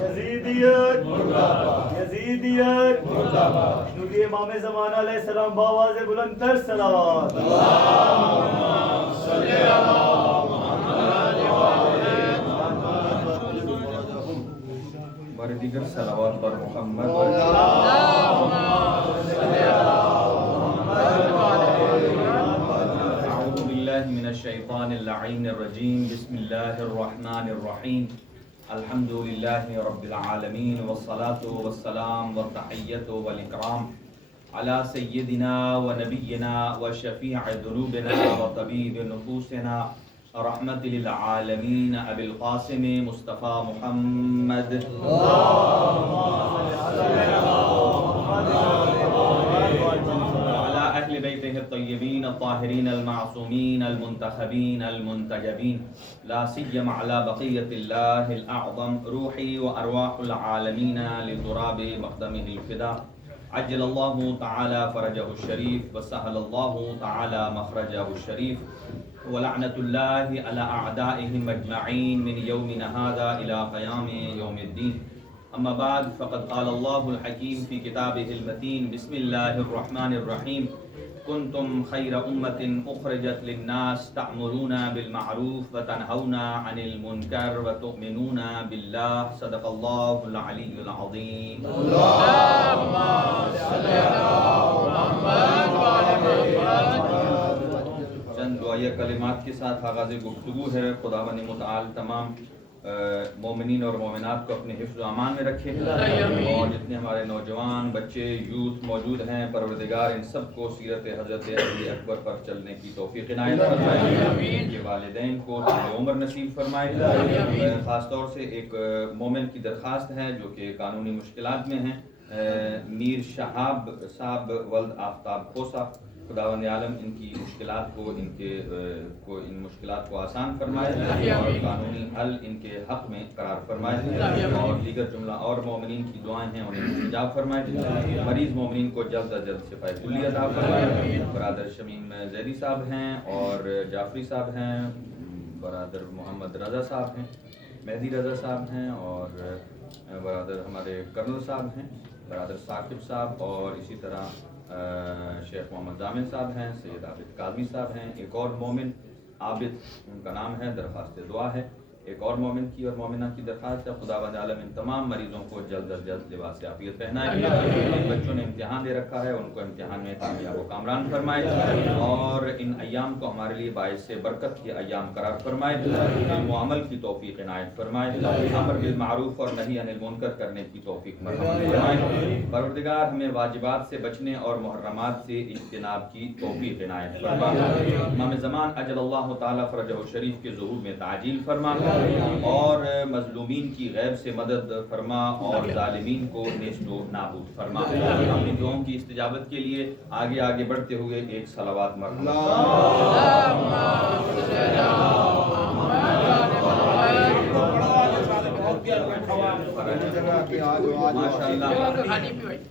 یزیدیت یزیدیت کیونکہ امام زمان علیہ السلام بآواز بلند تر صلوات ہمارے دیگر صلوات پر محمد اعوذ باللہ من الشیطان اللعین الرجیم بسم اللہ الرحمن الرحیم الحمد للہ رب العالمین والصلاة والسلام والتحیۃ والاکرام علی سیدنا و نبینا و شفیع ذنوبنا و طبیب نفوسنا رحمت للعالمین ابی القاسم مصطفیٰ محمد وعلی اہل بیتہ الطیبین الطاہرین المعصومین المنتخبین المنتجبین لا سیما علی بقیۃ اللہ الاعظم روحی و ارواح العالمین لتراب مقدمہ الفدا عجل اللہ تعالی فرجہ الشریف وسہل اللہ تعالی مخرجہ الشریف ولعنة الله على أعدائهم أجمعين من يومنا هذا إلى قيام يوم الدين أما بعد فقد قال الله الحكيم في كتابه المتين بسم الله الرحمن الرحيم كنتم خير أمة أخرجت للناس تأمرون بالمعروف وتنهون عن المنكر وتؤمنون بالله صدق الله العلي العظيم اللهم صل على محمد وعلى محمد چند دعائیہ کلمات کے ساتھ آغاز گفتگو ہے۔ خداوند متعال تمام مومنین اور مومنات کو اپنے حفظ و امان میں رکھے اور جتنے ہمارے نوجوان بچے یوتھ موجود ہیں پروردگار ان سب کو سیرت حضرت علی اکبر پر چلنے کی توفیق عنایت فرمائے، ان کے والدین کو طول عمر نصیب فرمائے۔ خاص طور سے ایک مومن کی درخواست ہے جو کہ قانونی مشکلات میں ہیں، میر شہاب صاحب ولد آفتاب کھوسا، خداوند عالم ان کی مشکلات کو ان مشکلات کو آسان فرمائے اور قانونی حل ان کے حق میں قرار فرمائے اور دیگر جملہ اور مومنین کی دعائیں ہیں انہیں استجاب فرمائے، مریض مومنین کو جلد از جلد شفائے کلی عطا فرمائے۔ برادر شمیم زیدی صاحب ہیں اور جعفری صاحب ہیں، برادر محمد رضا صاحب ہیں، مہدی رضا صاحب ہیں اور برادر ہمارے کرنل صاحب ہیں، برادر ثاقب صاحب اور اسی طرح شیخ محمد ضامن صاحب ہیں، سید عابد قاضی صاحب ہیں، ایک اور مومن عابد ان کا نام ہے، درخواست دعا ہے۔ ایک اور مومن کی اور مومنہ کی درخواست ہے، خداوند عالم ان تمام مریضوں کو جلد از جلد لباس عافیت پہنائے۔ جن بچوں نے امتحان دے رکھا ہے ان کو امتحان میں کامیاب و کامران فرمائے اور ان ایام کو ہمارے لیے باعث برکت کے ایام قرار فرمائے، علم و عمل کی توفیق عنایت فرمائے، امر بالمعروف اور نہی عن المنکر کرنے کی توفیق مرحمت فرمائے۔ پروردگار ہمیں واجبات سے بچنے اور محرمات سے اجتناب کی توفیق عنایت فرمائے۔ امام زمان اجل اللہ تعالی فرجہ الشریف کے ظہور میں تعجیل فرما اور مظلومین کی غیب سے مدد فرما اور ظالمین کو نیست و نابود فرما۔ اپنی دعاؤں کی استجابت کے لیے آگے آگے بڑھتے ہوئے ایک صلوات مرحمت ماشاءاللہ۔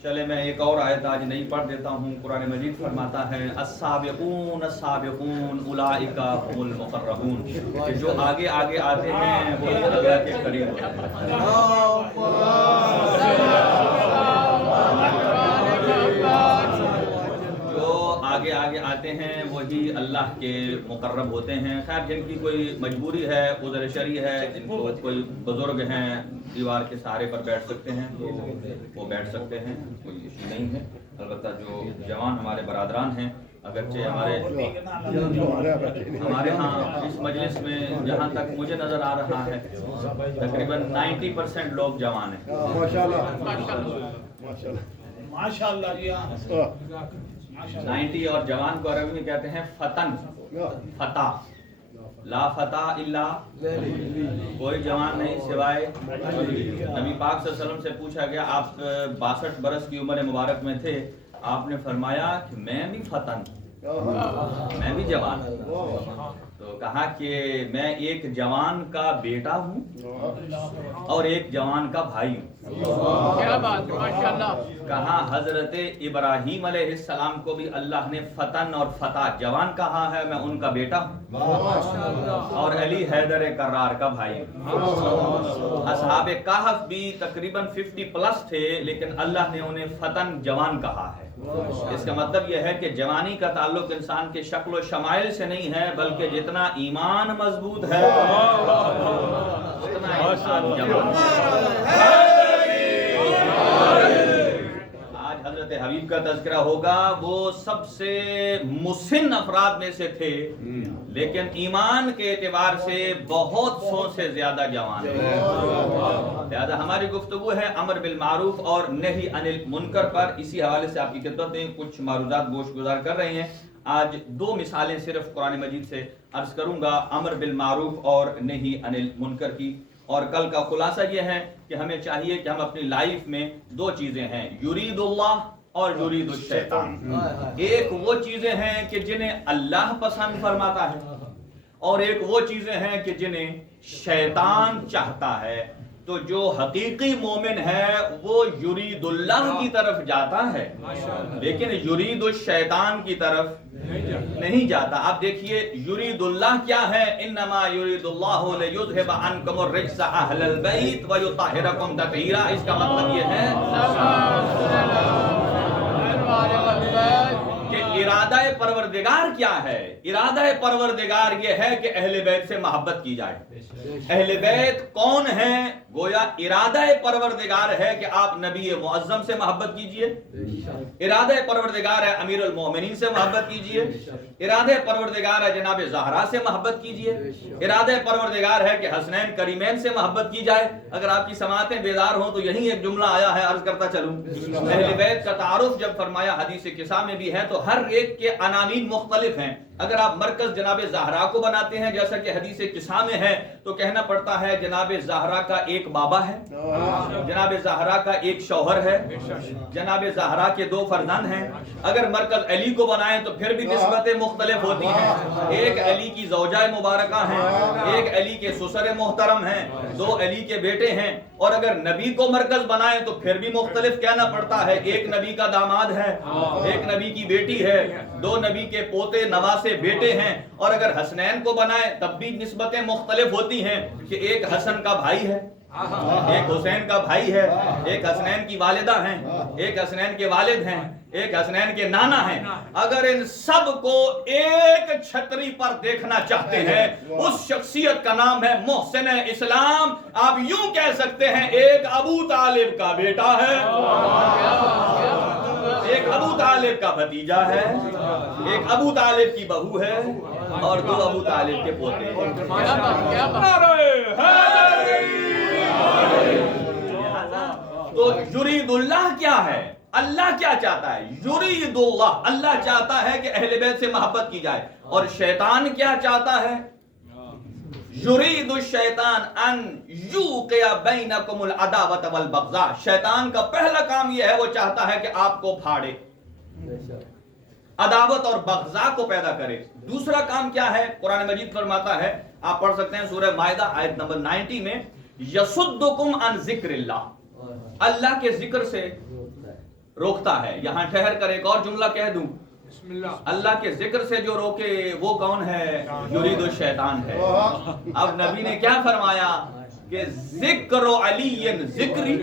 چلے میں ایک اور آیت آج نہیں پڑھ دیتا ہوں۔ قرآن مجید فرماتا ہے السابقون السابقون اولئک هم المقربون، کہ جو آگے آگے آتے ہیں وہ اللہ کے قریب ہوتے ہیں۔ آگے آگے آتے ہیں وہی اللہ کے مقرب ہوتے ہیں۔ خیر جن کی کوئی مجبوری ہے، عذر شرعی ہے، جن کو کوئی بزرگ ہیں دیوار کے سہارے پر بیٹھ سکتے ہیں تو وہ بیٹھ سکتے ہیں، کوئی ایشو نہیں ہے۔ البتہ جو جوان ہمارے برادران ہیں، اگرچہ ہمارے ہاں اس مجلس میں جہاں تک مجھے نظر آ رہا ہے تقریباً 90% لوگ جوان ہیں۔ ماشاءاللہ جی ہاں 90 اور جوان کو عربی میں کہتے ہیں فتن، فتح، لا فتح الا کوئی جوان نہیں سوائے نبی پاک صلی اللہ علیہ وسلم سے پوچھا گیا آپ 62 برس کی عمر مبارک میں تھے، آپ نے فرمایا کہ میں بھی فتن، میں بھی جوان۔ تو تو کہا کہ میں ایک جوان کا بیٹا ہوں اور ایک جوان کا بھائی ہوں. کیا بات ہے ماشاءاللہ. کہا حضرت ابراہیم علیہ السلام کو بھی اللہ نے فتن اور فتح جوان کہا ہے, میں ان کا بیٹا ہوں, اور علی حیدر کرار کا بھائی ہوں. اصحاب کہف بھی تقریباً 50+ تھے, لیکن اللہ نے انہیں فتن جوان کہا ہے. اس کا مطلب یہ ہے کہ جوانی کا تعلق انسان کے شکل و شمائل سے نہیں ہے, بلکہ جتنا ایمان مضبوط ہے اتنا انسان جوان ہے. آج حضرت حبیب کا تذکرہ ہوگا. وہ سب سے مسن افراد میں سے تھے, لیکن ایمان کے اعتبار سے بہت سو سے زیادہ جوان ہیں. لہذا ہماری گفتگو ہے امر بالمعروف اور نہی عن المنکر پر. اسی حوالے سے آپ کی خدمت میں کچھ معروضات گوش گزار کر رہے ہیں. آج 2 مثالیں صرف قرآن مجید سے عرض کروں گا, امر بالمعروف اور نہی عن المنکر کی. اور کل کا خلاصہ یہ ہے کہ ہمیں چاہیے کہ ہم اپنی لائف میں 2 چیزیں ہیں, یرید اللہ اور یرید الشیطان. ایک وہ چیزیں ہیں کہ جنہیں اللہ پسند فرماتا ہے, اور ایک وہ چیزیں ہیں کہ جنہیں شیطان چاہتا ہے. تو جو حقیقی مومن ہے وہ یرید اللہ کی طرف جاتا ہے, لیکن یرید الشیطان کی طرف نہیں جاتا. آپ دیکھیے یرید اللہ کیا ہے, انما یرید اللہ لیذھب عنکم الرجس اہل البیت ویطہرکم تطہیرا. اس کا مطلب یہ ہے کہ ارادہ پروردگار کیا ہے. ارادہ پروردگار یہ ہے کہ اہل بیت سے محبت کی جائے. اہل بیت کون ہیں؟ گویا ارادہ پروردگار ہے کہ آپ نبی معظم سے محبت کیجئے. ارادہ پروردگار ہے امیر المومنین سے محبت کیجئے. ارادہ پروردگار ہے جناب زہرا سے محبت کیجئے. ارادہ پروردگار ہے کہ حسنین کریمین سے محبت کی جائے. اگر آپ کی سماعتیں بیدار ہوں تو یہی ایک جملہ آیا ہے, عرض کرتا چلوں. اہل بیت کا تعارف جب فرمایا حدیث قصہ میں بھی ہے, تو ہر ایک کے عناوین مختلف ہیں. اگر آپ مرکز جناب زہرا کو بناتے ہیں جیسا کہ حدیث قصہ میں ہے, تو کہنا پڑتا ہے جناب زہرا کا ایک بابا ہے, جناب زہرا کا ایک شوہر ہے, جناب زہرا کے 2 فرزند ہیں. اگر مرکز علی کو بنائیں تو پھر بھی نسبتیں مختلف ہوتی ہیں. ایک علی کی زوجہ مبارکہ ہیں, ایک علی کے سسر محترم ہیں, 2 علی کے بیٹے ہیں. اور اگر نبی کو مرکز بنائیں تو پھر بھی مختلف کہنا پڑتا ہے. ایک نبی کا داماد ہے, ایک نبی کی بیٹی ہے, 2 نبی کے پوتے نواسے بیٹے ہیں. اور اگر حسنین کو بنائیں تب بھی نسبتیں مختلف ہوتی ہیں کہ ایک حسن کا بھائی ہے, ایک حسین کا بھائی ہے, ایک حسنین کی والدہ ہیں, ایک حسنین کے والد ہیں, ایک حسنین کے نانا ہیں. اگر ان سب کو ایک چھتری پر دیکھنا چاہتے ہیں, اس شخصیت کا نام ہے محسن اسلام. آپ یوں کہہ سکتے ہیں ایک ابو طالب کا بیٹا ہے, ایک ابو طالب کا بھتیجا ہے, ایک ابو طالب کی بہو ہے, اور 2 ابو طالب کے پوتے ہیں. تو یرید اللہ کیا ہے, اللہ کیا چاہتا ہے؟ یرید اللہ, اللہ چاہتا ہے کہ اہل بیت سے محبت کی جائے. اور شیطان کیا چاہتا ہے؟ یرید الشیطان ان یوقع بینکم العداوۃ والبغضاء. شیطان کا پہلا کام یہ ہے, وہ چاہتا ہے کہ آپ کو پھاڑے, عداوت اور بغضاء کو پیدا کرے. دوسرا کام کیا ہے؟ قرآن مجید فرماتا ہے, آپ پڑھ سکتے ہیں سورہ مائدہ آیت نمبر 90 میں, یصدکم عن ذکر اللہ, اللہ کے ذکر سے روکتا ہے. یہاں ٹھہر کر ایک اور جملہ کہہ دوں, اللہ کے ذکر سے جو روکے وہ کون ہے؟ یرید الشیطان ہے. اب نبی نے کیا فرمایا کہ ذکر علی ذکری,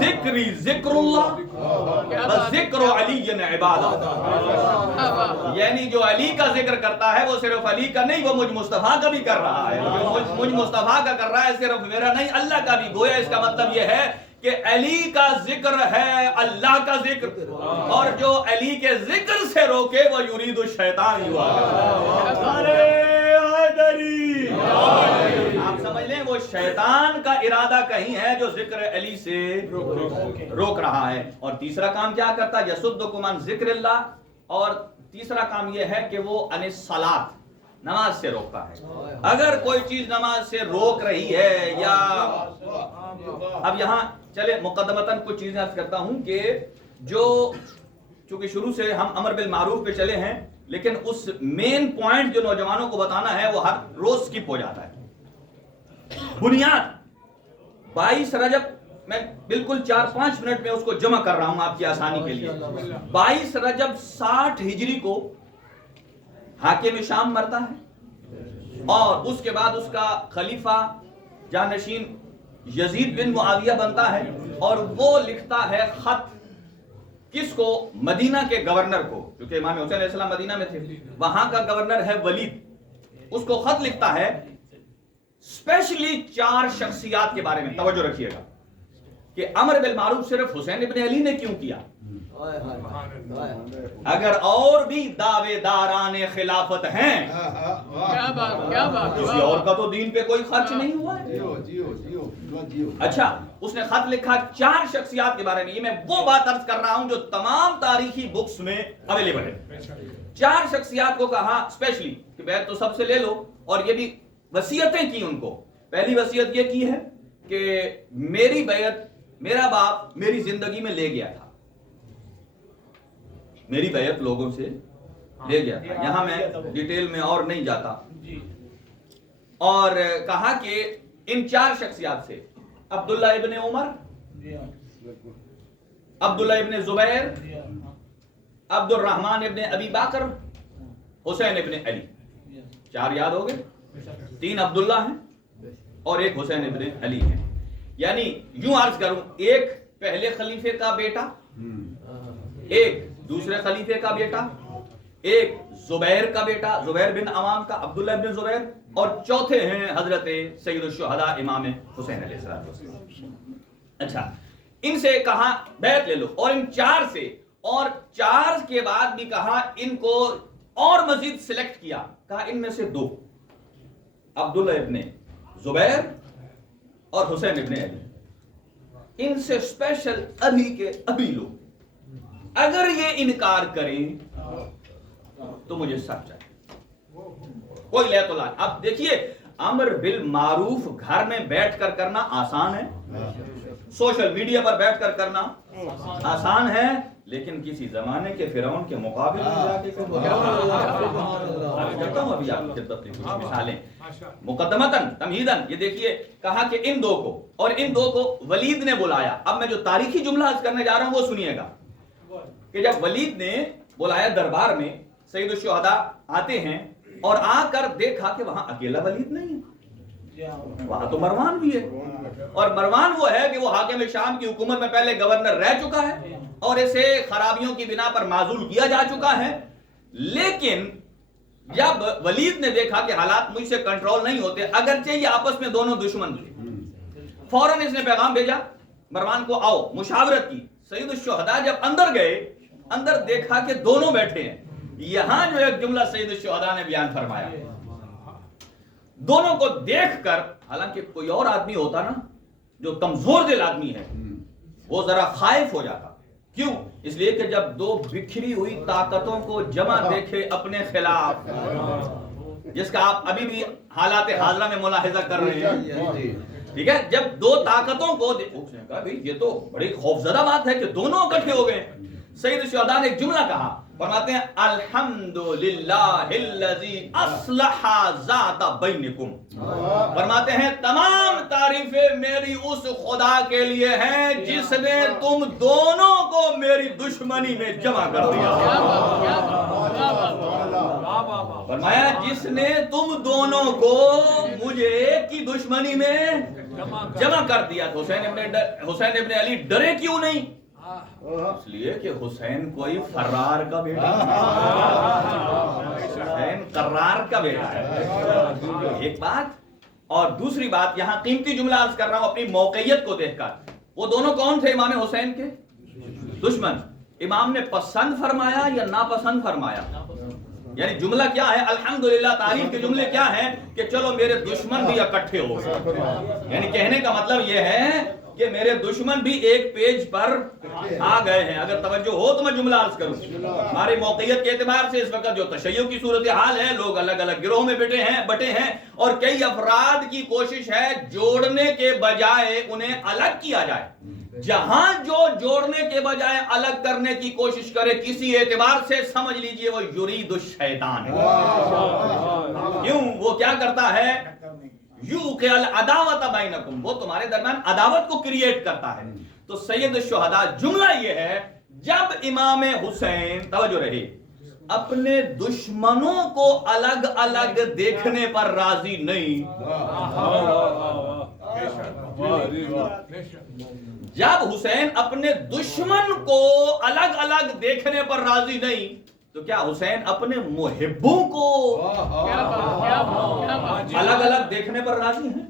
ذکری ذکر اللہ, ذکر علی عبادت. یعنی جو علی کا ذکر کرتا ہے وہ صرف علی کا نہیں, وہ مجھ مصطفیٰ کا بھی کر رہا ہے. مجھ مصطفیٰ کا کر رہا ہے, صرف میرا نہیں, اللہ کا بھی. گویا اس کا مطلب یہ ہے کہ علی کا ذکر ہے اللہ کا ذکر, اور جو علی کے ذکر سے روکے وہ یرید الشیطان ہوا. آپ سمجھ لیں وہ شیطان کا ارادہ کہیں ہے جو ذکر علی سے روک رہا ہے. اور تیسرا کام کیا کرتا ہے؟ یصدکم عن ذکر اللہ. اور تیسرا کام یہ ہے کہ وہ عن الصلاۃ, نماز سے روکتا ہے. اگر کوئی چیز نماز سے روک رہی ہے, یا اب یہاں چلے مقدمتاً کچھ چیزیں عرض کرتا ہوں کہ جو چونکہ شروع سے ہم امر بالمعروف پہ چلے ہیں، لیکن اس مین پوائنٹ جو نوجوانوں کو بتانا ہے وہ ہر روز سکپ ہو جاتا ہے۔ بنیاد 22 رجب، میں بالکل 4-5 منٹ میں اس کو جمع کر رہا ہوں آپ کی آسانی کے لیے۔ 22 رجب 60 ہجری کو حاکم شام مرتا ہے، اور اس کے بعد اس کا خلیفہ جانشین یزید بن معاویہ بنتا ہے، اور وہ لکھتا ہے خط کس کو؟ مدینہ کے گورنر کو، کیونکہ امام حسین علیہ السلام مدینہ میں تھے، وہاں کا گورنر ہے ولید، اس کو خط لکھتا ہے اسپیشلی 4 شخصیات کے بارے میں۔ توجہ رکھیے گا کہ امر بالمعروف صرف حسین ابن علی نے کیوں کیا؟ اگر اور بھی دعوے داران خلافت ہیں، کیا بات کسی اور کا تو دین پہ کوئی خرچ نہیں ہوا ہے۔ اچھا، اس نے خط لکھا 4 شخصیات کے بارے میں۔ یہ میں وہ بات عرض کر رہا ہوں جو تمام تاریخی بکس میں اویلیبل ہے۔ 4 شخصیات کو کہا اسپیشلی کہ بیعت تو سب سے لے لو، اور یہ بھی وصیتیں کی ان کو۔ پہلی وصیت یہ کی ہے کہ میری بیعت میرا باپ میری زندگی میں لے گیا تھا، میری بیعت لوگوں سے لے گیا تھا، یہاں میں ڈیٹیل میں اور نہیں جاتا۔ اور کہا کہ ان 4 شخصیات سے عبداللہ ابن عمر، عبداللہ ابن زبیر، عبد الرحمن ابن ابی بکر، حسین ابن علی۔ 4 یاد ہو گئے؟ 3 عبداللہ ہیں اور 1 حسین ابن علی ہیں۔ یعنی یوں عرض کروں، ایک پہلے خلیفے کا بیٹا، ایک دوسرے خلیفے کا بیٹا، ایک زبیر کا بیٹا زبیر بن عوام کا عبداللہ بن زبیر، اور چوتھے ہیں حضرت سید الشہداء امام حسین علیہ السلام۔ اچھا، ان سے کہا بیعت لے لو، اور ان 4 سے، اور 4 کے بعد بھی کہا ان کو اور مزید سلیکٹ کیا، کہا ان میں سے 2 عبداللہ ابن زبیر اور حسین ابن علی، ان سے اسپیشل ابھی کے ابھی لو، اگر یہ انکار کریں تو مجھے سچ چاہیے، کوئی لے تو لا۔ اب دیکھیے، امر بالمعروف گھر میں بیٹھ کر کرنا آسان ہے، سوشل میڈیا پر بیٹھ کر کرنا آسان ہے، لیکن کسی زمانے کے فرعون کے مقابل میں جا کے کرتا ہوں ابھی آپ کی خدمت میں کچھ مثالیں مقدمتاً تمہیداً۔ یہ دیکھیے، کہا کہ ان 2 کو، اور ان 2 کو ولید نے بلایا۔ اب میں جو تاریخی جملہ عرض کرنے جا رہا ہوں وہ سنیے گا کہ جب ولید نے بلایا دربار میں، سید الشہداء آتے ہیں، اور آ کر دیکھا کہ وہاں اکیلا ولید نہیں ہے، وہاں تو مروان بھی ہے، اور مروان وہ ہے کہ وہ حاکم شام کی حکومت میں پہلے گورنر رہ چکا ہے، اور اسے خرابیوں کی بنا پر معزول کیا جا چکا ہے۔ لیکن جب ولید نے دیکھا کہ حالات مجھ سے کنٹرول نہیں ہوتے، اگرچہ یہ آپس میں دونوں دشمن تھے، فوراً اس نے پیغام بھیجا مروان کو، آؤ، مشاورت کی۔ سید الشہداء جب اندر گئے، اندر دیکھا کہ دونوں بیٹھے ہیں۔ یہاں جو ایک جملہ سید الشہداء نے بیان فرمایا، دونوں کو دیکھ کر، حالانکہ کوئی اور آدمی ہوتا نا جو کمزور دل آدمی ہے، وہ ذرا خائف ہو جاتا۔ کیوں؟ اس لیے کہ جب 2 بکھری ہوئی طاقتوں کو جمع دیکھے اپنے خلاف، جس کا آپ ابھی بھی حالات حاضرہ میں ملاحظہ کر رہے ہیں، ٹھیک ہے، جب 2 طاقتوں کو کہا بھئی یہ تو بڑی خوفزدہ بات ہے کہ دونوں اکٹھے ہو گئے۔ سید الشہداء نے ایک جملہ کہا، فرماتے ہیں الحمدللہ الذی اصلح ذات بینکم، فرماتے ہیں تمام تعریفیں میری اس خدا کے لیے ہیں جس نے تم دونوں کو میری دشمنی میں جمع کر دیا۔ فرمایا جس نے تم دونوں کو مجھے ایک کی دشمنی میں جمع کر دیا۔ تو حسین ابن علی ڈرے کیوں نہیں؟ اس لیے کہ حسین کوئی فرار کا بیٹا ہے، حسین قرار کا بیٹا ہے، ایک بات۔ اور دوسری بات، یہاں قیمتی جملہ عرض کر رہا ہوں اپنی موقعیت کو دیکھ کر، وہ دونوں کون تھے امام حسین کے؟ دشمن۔ امام نے پسند فرمایا یا ناپسند فرمایا؟ یعنی جملہ کیا ہے؟ الحمدللہ تعریف کے جملے کیا ہیں کہ چلو میرے دشمن بھی اکٹھے ہو گئے، یعنی کہنے کا مطلب یہ ہے کہ میرے دشمن بھی ایک پیج پر آ گئے ہیں۔ اگر توجہ ہو تو میں جملہ عرض کروں، ہماری موقعیت کے اعتبار سے اس وقت جو تشیع کی صورتحال ہے، لوگ الگ الگ گروہ میں بٹے ہیں، اور کئی افراد کی کوشش ہے جوڑنے کے بجائے انہیں الگ کیا جائے۔ جہاں جو جوڑنے کے بجائے الگ کرنے کی کوشش کرے کسی اعتبار سے سمجھ لیجئے وہ یرید الشیطان ہے. کیوں؟ وہ کیا کرتا ہے؟ یوقع العداوۃ بینکم، وہ تمہارے درمیان عداوت کو کریٹ کرتا ہے. تو سید الشہداء جملہ یہ ہے، جب امام حسین، توجہ رہے، اپنے دشمنوں کو الگ الگ دیکھنے پر راضی نہیں، جب حسین اپنے دشمن کو الگ الگ دیکھنے پر راضی نہیں تو کیا حسین اپنے محبوں کو الگ الگ دیکھنے پر راضی ہیں؟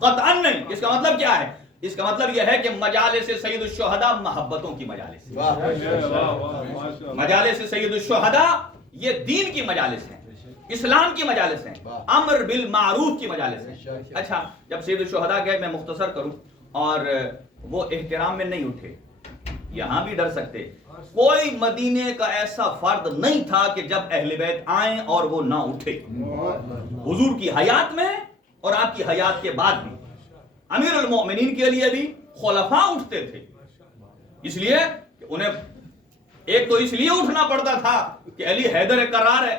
قطعاً نہیں. اس کا مطلب کیا ہے؟ اس کا مطلب یہ ہے کہ مجالس سید الشہداء محبتوں کی مجالس، مجالس سید الشہداء یہ دین کی مجالس ہیں، اسلام کی مجالس ہیں، امر بالمعروف کی مجالس ہیں. اچھا، جب سید الشہداء گئے، میں مختصر کروں، اور وہ احترام میں نہیں اٹھے، یہاں بھی ڈر سکتے. کوئی مدینے کا ایسا فرد نہیں تھا کہ جب اہل بیت آئیں اور وہ نہ اٹھے. حضور کی حیات میں اور آپ کی حیات کے بعد بھی امیر المؤمنین کے لیے بھی خلفاء اٹھتے تھے. اس لیے کہ انہیں ایک تو اس لیے اٹھنا پڑتا تھا کہ علی حیدر کرار ہے،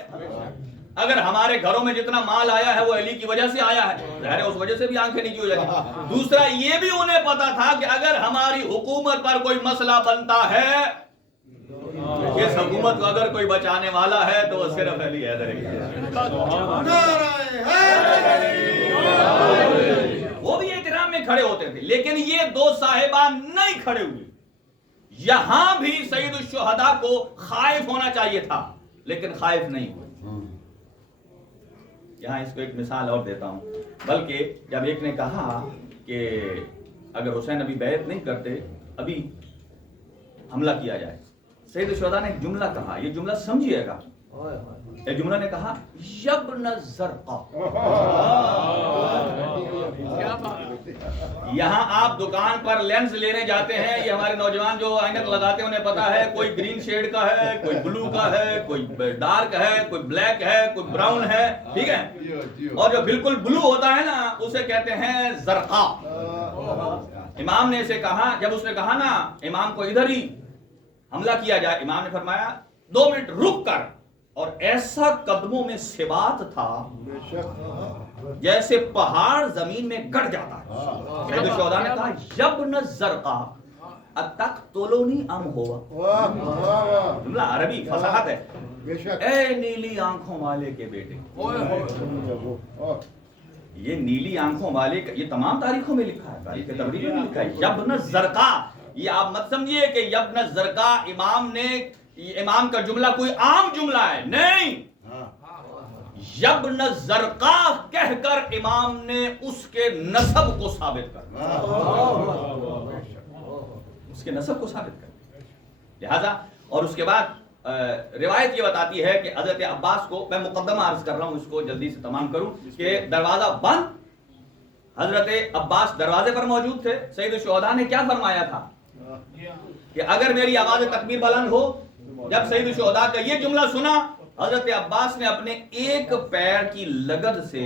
اگر ہمارے گھروں میں جتنا مال آیا ہے وہ علی کی وجہ سے آیا ہے، ظاہر ہے اس وجہ سے بھی آنکھیں نیچی ہو جاتی. دوسرا یہ بھی انہیں پتا تھا کہ اگر ہماری حکومت پر کوئی مسئلہ بنتا ہے، اس حکومت کو اگر کوئی بچانے والا ہے تو وہ صرف علی حیدر ہے. وہ بھی احترام میں کھڑے ہوتے تھے، لیکن یہ دو صاحبان نہیں کھڑے ہوئے. یہاں بھی سید الشہداء کو خائف ہونا چاہیے تھا لیکن خائف نہیں ہوئے. یہاں اس کو ایک مثال اور دیتا ہوں. بلکہ جب ایک نے کہا کہ اگر حسین ابھی بیعت نہیں کرتے، ابھی حملہ کیا جائے، سید الشہداء نے ایک جملہ کہا، یہ جملہ سمجھیے گا. ایک جملہ نے کہا یبن الزرقاء. یہاں آپ دکان پر لینس لینے جاتے ہیں، یہ ہمارے نوجوان جو اینک لگاتے ہیں انہیں پتا ہے، کوئی گرین شیڈ کا ہے، کوئی بلو کا ہے، کوئی ڈارک ہے، کوئی بلیک ہے، کوئی براؤن ہے، ٹھیک ہے. اور جو بالکل بلو ہوتا ہے نا اسے کہتے ہیں زرقاء. امام نے اسے کہا، جب اس نے کہا نا امام کو ادھر ہی حملہ کیا جائے، امام نے فرمایا 2 منٹ رک کر، اور ایسا قدموں میں ثبات تھا جیسے پہاڑ زمین میں گڑ جاتا ہے. سید الشہداء نے کہا یبن الزرقاء اتقتلونی ام ہوا. جملہ عربی فصاحت ہے. اے نیلی آنکھوں والے کے بیٹے. یہ نیلی آنکھوں والے کا یہ تمام تاریخوں میں لکھا ہے، تاریخ تبریز میں لکھا ہے یبن الزرقاء. یہ آپ مت سمجھیے کہ یبن الزرقاء امام کا جملہ کوئی عام جملہ ہے، نہیں. یبن الزرقاء کہہ کر امام نے اس کے نسب کو ثابت کر، اس کے نسب کو ثابت کر. لہذا اور اس کے بعد روایت یہ بتاتی ہے کہ حضرت عباس کو، میں مقدمہ عرض کر رہا ہوں، اس کو جلدی سے تمام کروں، کہ دروازہ بند، حضرت عباس دروازے پر موجود تھے. سید الشہداء نے کیا فرمایا تھا کہ اگر میری آواز تکبیر بلند ہو، جب سید الشہداء کا یہ جملہ سنا، حضرت عباس نے اپنے ایک پیر کی لگد سے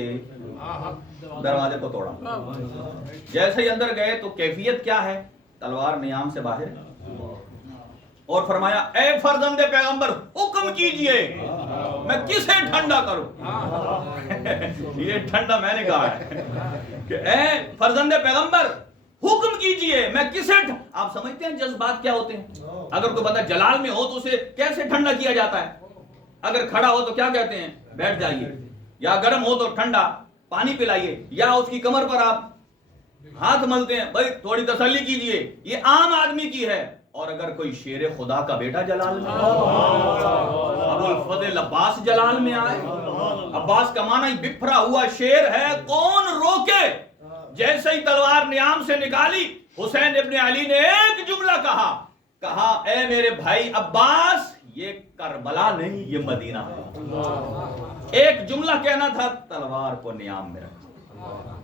دروازے کو توڑا. جیسے ہی اندر گئے تو کیفیت کیا ہے؟ تلوار نیام سے باہر، اور فرمایا اے فرزند پیغمبر حکم کیجئے، میں کسے ٹھنڈا کروں. یہ ٹھنڈا میں نے کہا ہے کہ اے فرزند پیغمبر حکم کیجئے، میں کسے آپ سمجھتے ہیں جذبات کیا ہوتے ہیں؟ اگر کوئی بندہ جلال میں ہو تو اسے کیسے ٹھنڈا کیا جاتا ہے؟ اگر کھڑا ہو تو کیا کہتے ہیں؟ بیٹھ جائیے. یا گرم ہو تو ٹھنڈا پانی پلائیے، یا اس کی کمر پر آپ ہاتھ ملتے ہیں، بھائی تھوڑی تسلی کیجئے. یہ عام آدمی کی ہے. اور اگر کوئی شیر خدا کا بیٹا جلال میں، ابو الفضل عباس جلال میں آئے، عباس کا معنی بکھرا ہوا شیر ہے، کون روکے؟ جیسے ہی تلوار نیام سے نکالی، حسین ابن علی نے ایک جملہ کہا اے میرے بھائی عباس، یہ کربلا نہیں، یہ مدینہ ہے. ایک جملہ کہنا تھا، تلوار کو نیام میں رکھا.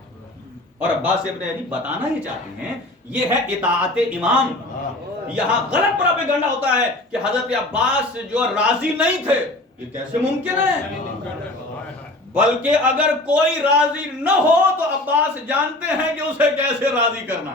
اور عباس ابن علی بتانا یہ چاہتے ہیں، یہ ہے اطاعت امام. یہاں غلط پروپیگنڈا ہوتا ہے کہ حضرت عباس جو راضی نہیں تھے، یہ کیسے ممکن ہے؟ بلکہ اگر کوئی راضی نہ ہو تو عباس جانتے ہیں کہ اسے کیسے راضی کرنا.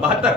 72।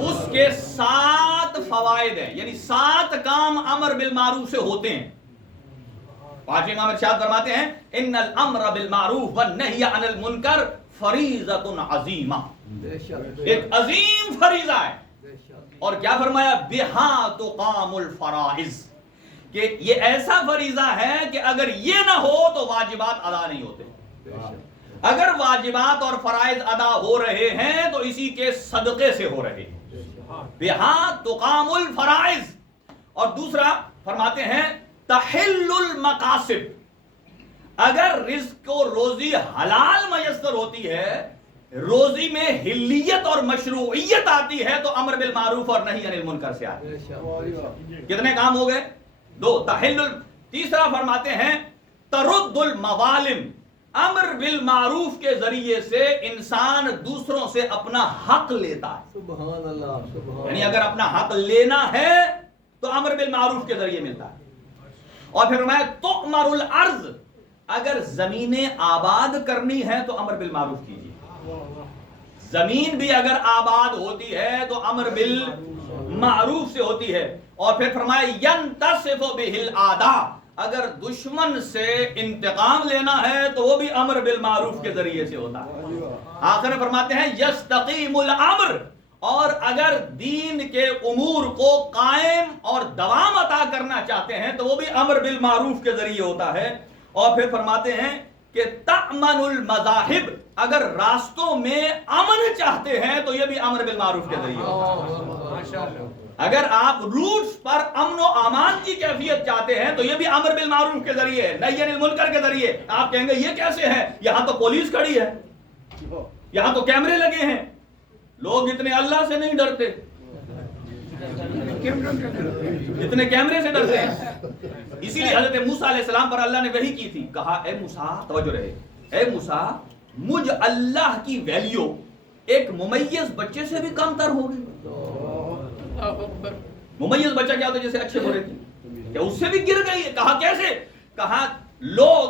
اس کے 7 فوائد ہیں، یعنی 7 کام امر بالمعروف سے ہوتے ہیں. پانچویں امام ارشاد فرماتے ہیں ان الامر بالمعروف والنہی عن المنکر فریضۃ عظیمہ، ایک عظیم فریضہ ہے. اور کیا فرمایا؟ بہا تقام الفرائض، کہ یہ ایسا فریضہ ہے کہ اگر یہ نہ ہو تو واجبات ادا نہیں ہوتے. اگر واجبات اور فرائض ادا ہو رہے ہیں تو اسی کے صدقے سے ہو رہے ہیں. بہا تقام الفرائض. اور دوسرا فرماتے ہیں تحل المقاصد، اگر رزق و روزی حلال میسر ہوتی ہے، روزی میں حلیت اور مشروعیت آتی ہے تو امر بالمعروف اور نہی عن المنکر سے آتی ہے. کتنے کام ہو گئے؟ 2. تحل. تیسرا فرماتے ہیں ترد المظالم، امر بالمعروف کے ذریعے سے انسان دوسروں سے اپنا حق لیتا ہے. سبحان اللہ، سبحان، یعنی اگر اپنا حق لینا ہے تو امر بالمعروف کے ذریعے ملتا ہے. اور پھر میں تؤمر الارض، اگر زمینیں آباد کرنی ہے تو امر بالمعروف کیجیے. زمین بھی اگر آباد ہوتی ہے تو امر بالمعروف سے ہوتی ہے. اور پھر فرمایا ینتصف بہ الاعداء، اگر دشمن سے انتقام لینا ہے تو وہ بھی امر بالمعروف کے ذریعے سے ہوتا ہے. آخر میں فرماتے ہیں یستقیم الامر، اور اگر دین کے امور کو قائم اور دوام عطا کرنا چاہتے ہیں تو وہ بھی امر بالمعروف کے ذریعے ہوتا ہے. اور پھر فرماتے ہیں کہ تأمن المذاہب، اگر راستوں میں امن چاہتے ہیں تو یہ بھی امر بالمعروف کے ذریعے ہوتا ہے. اگر آپ روٹس پر امن و امان کی کیفیت چاہتے ہیں تو یہ بھی امر بالمعروف کے ذریعے ہے، نہی عن المنکر کے ذریعے. آپ کہیں گے یہ کیسے ہے؟ یہاں تو پولیس کھڑی ہے، یہاں تو کیمرے لگے ہیں، لوگ اتنے اللہ سے نہیں ڈرتے اتنے کیمرے سے ڈرتے ہیں. اسی لیے حضرت موسیٰ علیہ السلام پر اللہ نے وحی کی تھی، کہا اے موسیٰ، توجہ رہے، اے موسیٰ مجھ اللہ کی ویلیو ایک ممیز بچے سے بھی کم تر ہوگی. ممیز بچہ کیا ہوتا ہے؟ جیسے اچھے برے کی، کیا اس سے بھی گر گئی ہے؟ کہا کیسے؟ کہا لوگ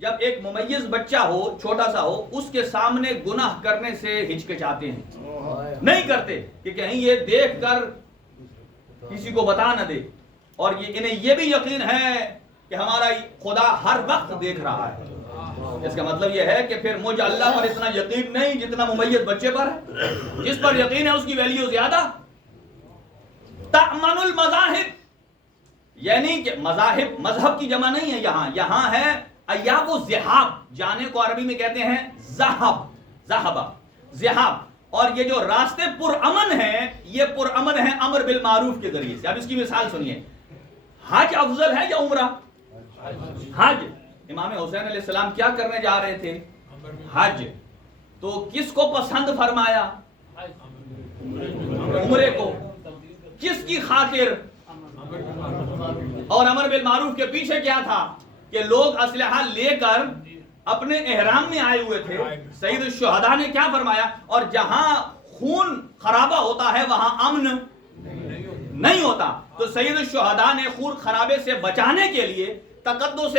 جب ایک ممیز بچہ ہو، چھوٹا سا ہو، اس کے سامنے گناہ کرنے سے ہچکچاتے ہیں، نہیں کرتے کہ کہیں یہ دیکھ کر کسی کو بتا نہ دے. اور انہیں یہ بھی یقین ہے کہ ہمارا خدا ہر وقت دیکھ رہا ہے. اس کا مطلب یہ ہے کہ پھر مجھے اللہ پر اتنا یقین نہیں جتنا ممیز بچے پر ہے. جس پر یقین ہے اس کی ویلیو زیادہ. تأمن المذاہب، یعنی کہ مذاہب مذہب کی جمع نہیں ہے، یہاں ہے ایاب و ذہاب. جانے کو عربی میں کہتے ہیں ذہاب. اور یہ جو راستے پرامن ہیں، یہ پرامن ہیں امر بالمعروف کے ذریعے سے. اب اس کی مثال سنیے، حج افضل ہے یا عمرہ؟ حج. امام حسین علیہ السلام کیا کرنے جا رہے تھے؟ حج. تو کس کو پسند فرمایا؟ عمرے کو. کس کی خاطر؟ اور امر بالمعروف کے پیچھے کیا تھا؟ کہ لوگ اسلحہ لے کر اپنے احرام میں آئے ہوئے تھے. سید الشہداء نے کیا فرمایا؟ اور جہاں خون خرابہ ہوتا ہے وہاں امن نہیں ہوتا. تو سید الشہداء نے خون خرابے سے بچانے کے لیے، تقدس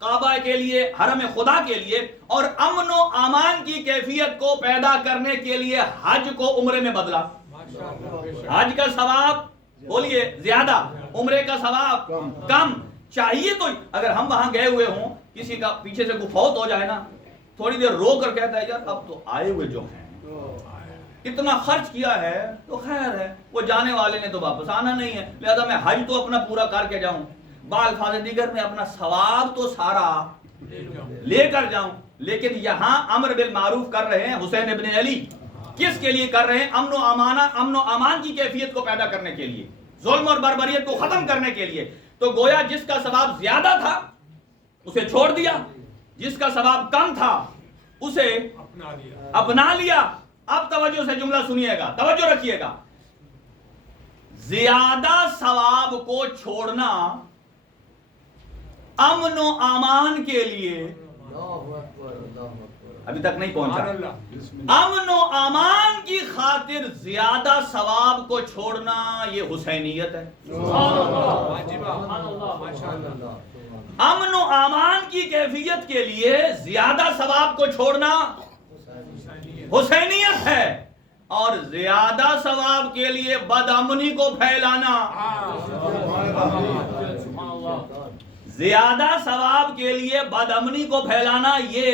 کعبہ کے لیے، حرم خدا کے لیے، اور امن و امان کی کیفیت کو پیدا کرنے کے لیے حج کو عمرے میں بدلا. حج کا ثواب بولیے زیادہ، عمرے کا ثواب کم. چاہیے تو اگر ہم وہاں گئے ہوئے ہوں، کسی کا پیچھے سے کوئی فوت ہو جائے نا، تھوڑی دیر رو کر کہتا ہے یار اب تو آئے ہوئے جو ہیں اتنا خرچ کیا ہے تو خیر ہے، وہ جانے والے نے تو واپس آنا نہیں ہے، لہذا میں حج تو اپنا پورا کر کے جاؤں، بالفاظ دیگر میں اپنا ثواب تو سارا لے کر جاؤں. لیکن یہاں امر بالمعروف کر رہے ہیں حسین ابن علی. کس کے لیے کر رہے ہیں؟ امن و امان کی کیفیت کو پیدا کرنے کے لیے، ظلم اور بربریت کو ختم کرنے کے لیے. تو گویا جس کا ثواب زیادہ تھا اسے چھوڑ دیا، جس کا ثواب کم تھا اسے اپنا لیا. اب توجہ سے جملہ سنیے گا، توجہ رکھیے گا. زیادہ ثواب کو چھوڑنا امن و امان کے لیے، ابھی تک نہیں پہنچا، امن و امان کی خاطر زیادہ ثواب کو چھوڑنا یہ حسینیت ہے. امن و امان کی کیفیت کے لیے زیادہ ثواب کو چھوڑنا حسینیت ہے. اور زیادہ ثواب کے لیے بدامنی کو پھیلانا. زیادہ ثواب کے لیے بدامنی کو پھیلانا یہ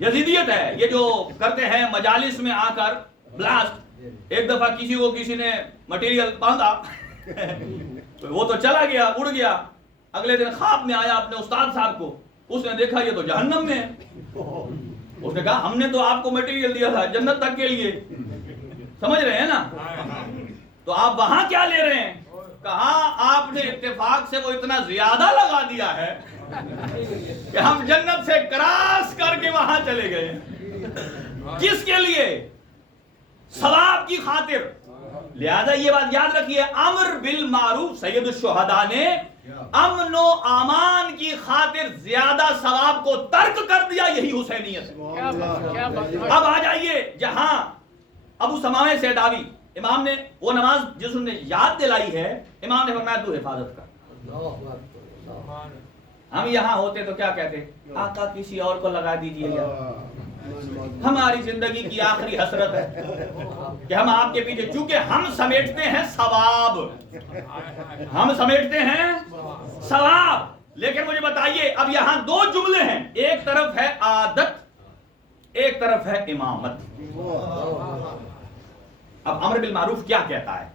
یزیدیت ہے. یہ جو کرتے ہیں مجالس میں آ کر بلاسٹ. ایک دفعہ کسی کو کسی نے مٹیریل باندھا وہ تو چلا گیا, اڑ گیا. اگلے دن خواب میں آیا اپنے استاد صاحب کو, اس نے دیکھا یہ تو جہنم میں ہے. اس نے کہا ہم نے تو آپ کو مٹیریل دیا تھا جنت تک کے لیے. سمجھ رہے ہیں نا؟ تو آپ وہاں کیا لے رہے ہیں؟ کہا آپ نے اتفاق سے وہ اتنا زیادہ لگا دیا ہے کہ ہم جنت سے کراس کر کے وہاں چلے گئے. کس کے لیے؟ ثواب کی خاطر. لہذا یہ بات یاد رکھیے, امر بالمعروف, سید الشہداء نے امن و امان کی خاطر زیادہ ثواب کو ترک کر دیا. یہی حسینیت ہے. اب آ جائیے جہاں ابو سمامہ سیداوی, امام نے وہ نماز جس نے یاد دلائی ہے, امام نے فرمایا تو حفاظت کر. ہم یہاں ہوتے تو کیا کہتے, آقا کسی اور کو لگا دیجئے گا. ہماری زندگی کی آخری حسرت ہے کہ ہم آپ کے پیچھے, چونکہ ہم سمیٹتے ہیں ثواب, ہم سمیٹتے ہیں ثواب. لیکن مجھے بتائیے اب یہاں دو جملے ہیں, ایک طرف ہے عادت, ایک طرف ہے امامت. اب امر بالمعروف کیا کہتا ہے؟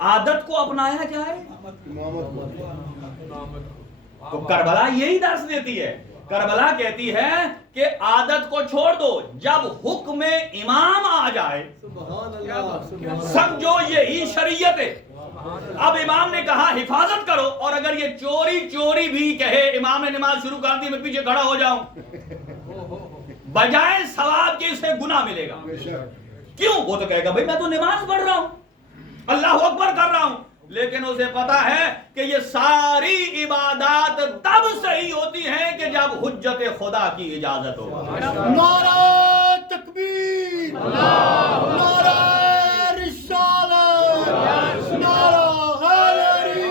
عادت کو اپنایا جائے. تو کربلا یہی درس دیتی ہے. کربلا کہتی ہے کہ عادت کو چھوڑ دو, جب حکم امام آ جائے سمجھو یہی شریعت ہے. اب امام نے کہا حفاظت کرو, اور اگر یہ چوری چوری بھی کہے, امام نے نماز شروع کر دی میں پیچھے کھڑا ہو جاؤں, بجائے ثواب کے اسے گناہ ملے گا. کیوں؟ وہ تو کہے گا بھائی میں تو نماز پڑھ رہا ہوں, اللہ اکبر کر رہا ہوں, لیکن اسے پتا ہے کہ یہ ساری عبادات تب صحیح ہوتی ہیں کہ جب حجت خدا کی اجازت ہو. نعرہ تکبیر, نعرہ رسالت, نعرہ حیدری.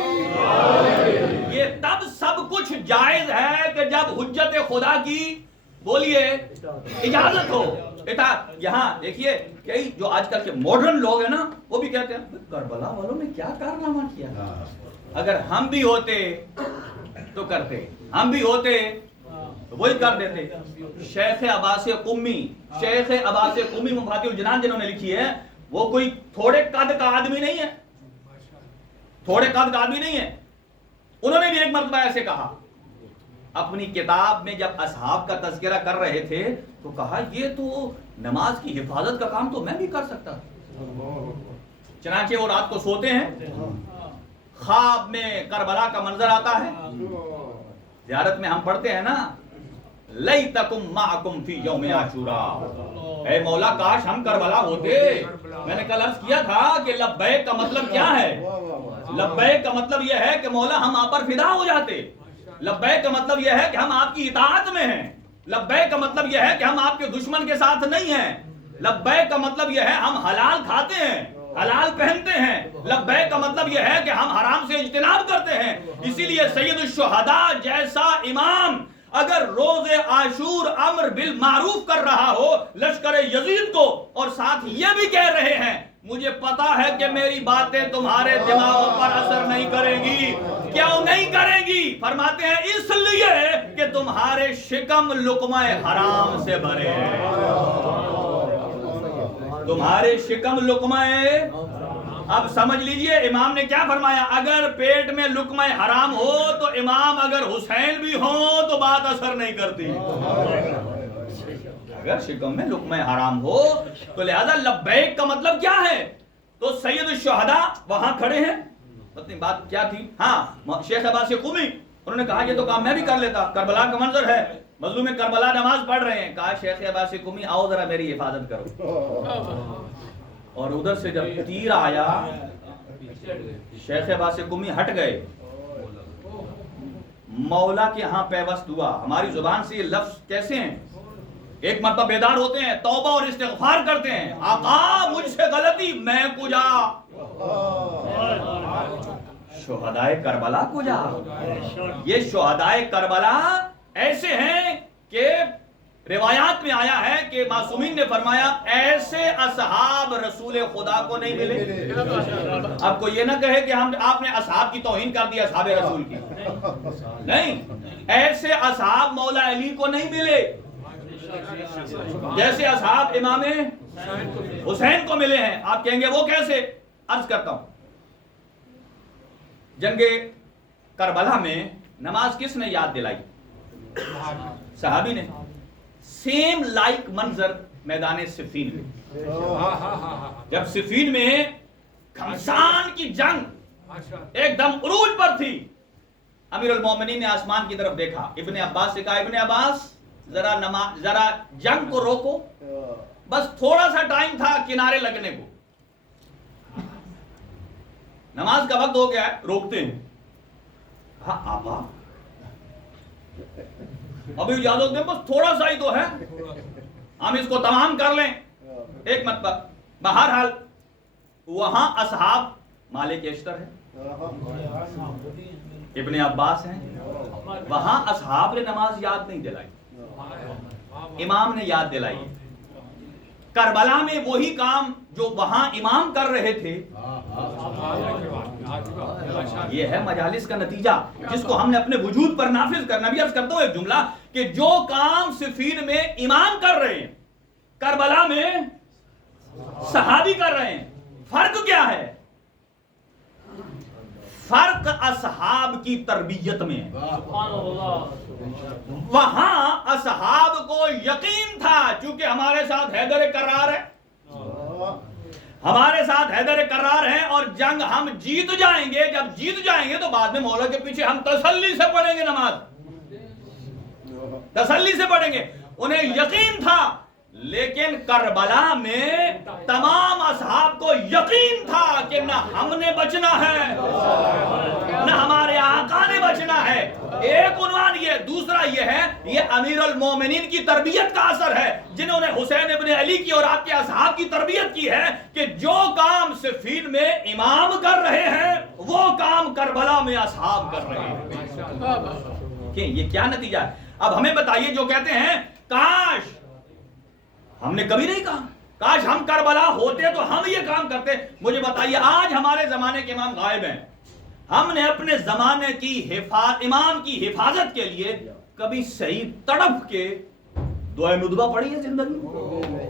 یہ تب سب کچھ جائز ہے کہ جب حجت خدا کی, بولیے, اجازت ہو. یہاں دیکھیے کہ جو آج کل کے ماڈرن لوگ ہیں نا, وہ بھی کہتے ہیں کربلا والوں نے کیا کارنامہ کیا. اگر ہم بھی ہوتے تو کرتے, ہم بھی ہوتے تو وہی کر دیتے. شیخ عباس قمی, شیخ عباس قمی مفاتیح الجنان جنہوں نے لکھی ہے, وہ کوئی تھوڑے قد کا آدمی نہیں ہے, تھوڑے قد کا آدمی نہیں ہے. انہوں نے بھی ایک مرتبہ ایسے کہا اپنی کتاب میں, جب اصحاب کا تذکرہ کر رہے تھے تو کہا یہ تو نماز کی حفاظت کا کام تو میں بھی کر سکتا. چنانچہ وہ رات کو سوتے ہیں, خواب میں کربلا کا منظر آتا ہے. زیارت میں ہم پڑھتے ہیں نا, لیتکم معکم فی یوم عاشورا, اے مولا کاش ہم کربلا ہوتے. میں نے کل عرض کیا تھا کہ لبیک کا مطلب کیا ہے. لبیک کا مطلب یہ ہے کہ مولا ہم آپ پر فدا ہو جاتے. لبیک کا مطلب یہ ہے کہ ہم آپ کی اطاعت میں ہیں. لبیک کا مطلب یہ ہے کہ ہم آپ کے دشمن کے ساتھ نہیں ہیں. لبیک کا مطلب یہ ہے ہم حلال کھاتے ہیں, حلال پہنتے ہیں. لبیک کا مطلب یہ ہے کہ ہم حرام سے اجتناب کرتے ہیں. اسی لیے سید الشہداء جیسا امام اگر روز عاشور امر بالمعروف کر رہا ہو لشکر یزید کو, اور ساتھ یہ بھی کہہ رہے ہیں مجھے پتا ہے کہ میری باتیں تمہارے دماغوں پر اثر نہیں کریں گی. کیوں نہیں کریں گی؟ فرماتے ہیں اس لیے کہ تمہارے شکم لقمہ حرام سے بھرے ہیں. تمہارے شکم لقمہ. اب سمجھ لیجئے امام نے کیا فرمایا, اگر پیٹ میں لقمہ حرام ہو تو امام اگر حسین بھی ہوں تو بات اثر نہیں کرتی. اگر شکم میں لقمہ حرام ہو تو لہذا لبیک کا مطلب کیا ہے. تو سید الشہداء وہاں کھڑے ہیں, پتہ بات کیا تھی. ہاں شیخ عباس قمی, انہوں نے کہا یہ تو کام میں بھی کر لیتا, کربلا کا منظر ہے, مظلوم کربلا نماز پڑھ رہے ہیں. کہا شیخ عباس قمی آؤ ذرا میری حفاظت کرو. اور ادھر سے جب تیر آیا شیخ عباس قمی ہٹ گئے, مولا کے ہاں پیوست ہوا. ہماری زبان سے یہ لفظ کیسے ہیں, ایک مرتبہ بیدار ہوتے ہیں, توبہ اور استغفار کرتے ہیں, آقا مجھ سے غلطی, میں کجا. شہدائے کربلا کجا. یہ شہدائے کربلا ایسے ہیں کہ روایات میں آیا ہے کہ معصومین نے فرمایا ایسے اصحاب رسول خدا کو نہیں ملے. اب کوئی یہ نہ کہے کہ آپ نے اصحاب کی توہین کر دی اصحاب رسول کی. نہیں, ایسے اصحاب مولا علی کو نہیں ملے جیسے اصحاب امام حسین کو ملے ہیں. آپ کہیں گے وہ کیسے؟ عرض کرتا ہوں. جنگ کربلا میں نماز کس نے یاد دلائی؟ صحابی نے. سیم لائک منظر میدان صفین میں. جب صفین میں گھمسان کی جنگ ایک دم عروج پر تھی, امیر المومنین نے آسمان کی طرف دیکھا, ابن عباس سے کہا ابن عباس ذرا جنگ کو روکو, بس تھوڑا سا ٹائم تھا کنارے لگنے کو, نماز کا وقت ہو گیا ہے, روکتے ہیں. ہاں آپا ابھی اجازت دیں, بس تھوڑا سا ہی تو ہے, ہم اس کو تمام کر لیں ایک مرتبہ. بہرحال وہاں اصحاب مالک اشتر ہے, ابن عباس ہیں, وہاں اصحاب نے نماز یاد نہیں دلائی, امام نے یاد دلائی. کربلا میں وہی کام جو وہاں امام کر رہے تھے, یہ ہے مجالس کا نتیجہ جس کو ہم نے اپنے وجود پر نافذ کرنا. بھی عرض کرتا ہوں ایک جملہ کہ جو کام صفین میں امام کر رہے ہیں کربلا میں صحابی کر رہے ہیں. فرق کیا ہے؟ فرق اصحاب کی تربیت میں ہے. وہاں اصحاب کو یقین تھا چونکہ ہمارے ساتھ حیدر کرار ہے, ہمارے ساتھ حیدر کرار ہیں اور جنگ ہم جیت جائیں گے. جب جیت جائیں گے تو بعد میں مولا کے پیچھے ہم تسلی سے پڑھیں گے, نماز تسلی سے پڑھیں گے. انہیں یقین تھا, لیکن کربلا میں تمام اصحاب کو یقین تھا کہ نہ ہم نے بچنا ہے نہ ہمارے آقا نے بچنا ہے. ایک عنوان یہ, دوسرا یہ ہے, یہ امیر المومنین کی تربیت کا اثر ہے جنہوں نے حسین ابن علی کی اور آپ کے اصحاب کی تربیت کی ہے کہ جو کام صفین میں امام کر رہے ہیں وہ کام کربلا میں اصحاب کر رہے ہیں. کہ یہ کیا نتیجہ ہے؟ اب ہمیں بتائیے, جو کہتے ہیں کاش, ہم نے کبھی نہیں کہا کاش ہم کربلا ہوتے تو ہم یہ کام کرتے. مجھے بتائیے, آج ہمارے زمانے کے امام غائب ہیں, ہم نے اپنے زمانے کی امام کی حفاظت کے لیے کبھی صحیح تڑپ کے دعائے ندبہ پڑھی ہے زندگی میں؟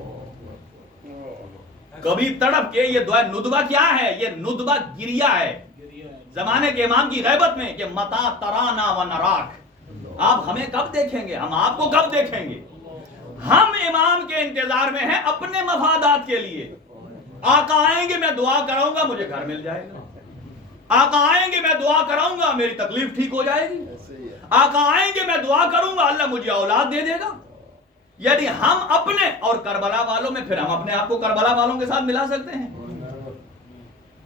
کبھی تڑپ کے یہ دعائے ندبہ کیا ہے؟ یہ ندبہ گریہ ہے زمانے کے امام کی غیبت میں کہ متا ترانا و نراک, آپ ہمیں کب دیکھیں گے, ہم آپ کو کب دیکھیں گے. ہم امام کے انتظار میں ہیں اپنے مفادات کے لیے. آقا آئیں گے میں دعا کراؤں گا مجھے گھر مل جائے گا, آقا آئیں گے میں دعا کراؤں گا میری تکلیف ٹھیک ہو جائے گی, آقا آئیں گے میں دعا کروں گا اللہ مجھے اولاد دے دے گا. یعنی ہم اپنے اور کربلا والوں میں, پھر ہم اپنے آپ کو کربلا والوں کے ساتھ ملا سکتے ہیں؟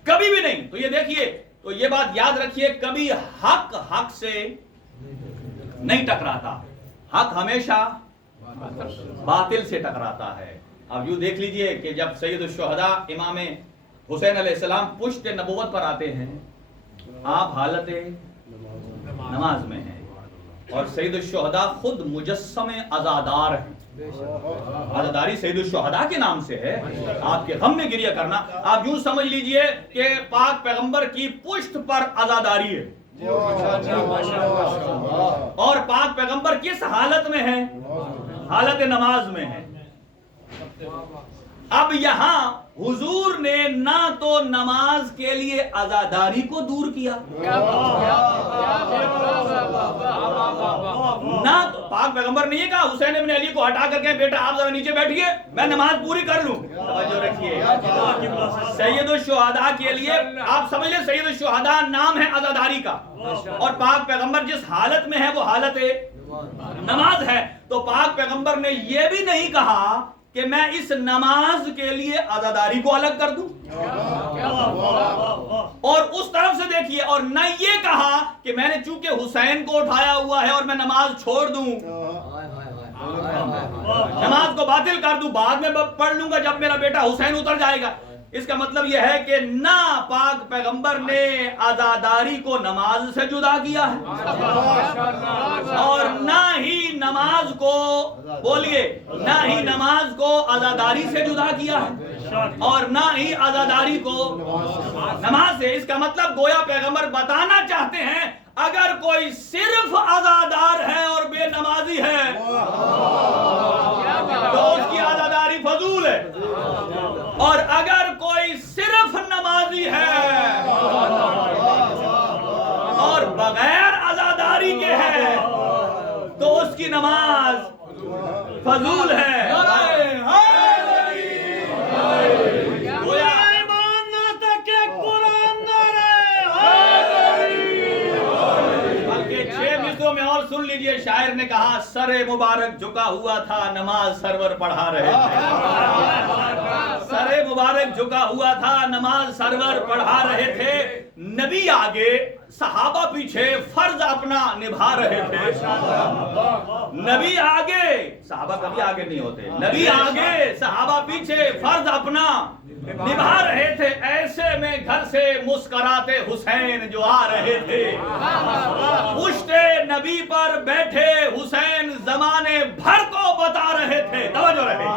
کبھی بھی نہیں. تو یہ دیکھیے, تو یہ بات یاد رکھیے, کبھی حق سے نہیں ٹکراتا, حق ہمیشہ باطل سے ٹکراتا ہے. اب یوں دیکھ لیجئے کہ جب سید الشہداء امام حسین علیہ السلام پشت نبوت پر آتے ہیں, آپ حالت نماز میں ہیں اور سید الشہداء خود مجسم عزادار ہیں. عزاداری سید الشہداء کے نام سے ہے. آپ کے غم میں گریہ کرنا, آپ یوں سمجھ لیجئے کہ پاک پیغمبر کی پشت پر عزاداری ہے. اور پاک پیغمبر کس حالت میں ہے؟ حالت نماز میں ہے. اب یہاں حضور نے نہ تو نماز کے لیے عزاداری کو دور کیا, نہ پاک پیغمبر نے یہ کہا حسین ابن علی کو ہٹا کر کے بیٹا آپ ذرا نیچے بیٹھیے میں نماز پوری کر لوں. توجہ رکھیے, سید الشہداء کے لیے آپ سمجھ لیں سید الشہداء نام ہے عزاداری کا, اور پاک پیغمبر جس حالت میں ہے وہ حالت نماز ہے. تو پاک پیغمبر نے یہ بھی نہیں کہا کہ میں اس نماز کے لیے عزاداری کو الگ کر دوں, اور اس طرف سے دیکھیے, اور نہ یہ کہا کہ میں نے چونکہ حسین کو اٹھایا ہوا ہے اور میں نماز چھوڑ دوں, نماز کو باطل کر دوں, بعد میں پڑھ لوں گا جب میرا بیٹا حسین اتر جائے گا. اس کا مطلب یہ ہے کہ نہ پاک پیغمبر نے عزاداری کو نماز سے جدا کیا ہے اور نہ ہی نماز کو بولیے نہ ہی نماز کو عزاداری سے جدا کیا ہے اور نہ ہی عزاداری کو نماز سے. اس کا مطلب گویا پیغمبر بتانا چاہتے ہیں اگر کوئی صرف عزادار ہے اور بے نمازی ہے تو اس کی عزاداری فضول ہے اور اگر کوئی صرف نمازی ہے اور بغیر عزاداری کے ہے تو اس کی نماز فضول ہے. سن لیجئے شاعر نے کہا سر مبارک جھکا ہوا تھا نماز سرور پڑھا رہے تھے. سر مبارک جھکا ہوا تھا نماز سرور پڑھا رہے تھے. نبی آگے صحابہ پیچھے فرض اپنا نبھا رہے تھے. نبی آگے صحابہ کبھی آگے نہیں ہوتے. نبی آگے صحابہ پیچھے فرض اپنا نبھا رہے تھے. ایسے میں گھر سے مسکراتے حسین جو آ رہے تھے پشت نبی پر بیٹھے حسین زمانے بھر کو بتا رہے تھے. توجہ رہے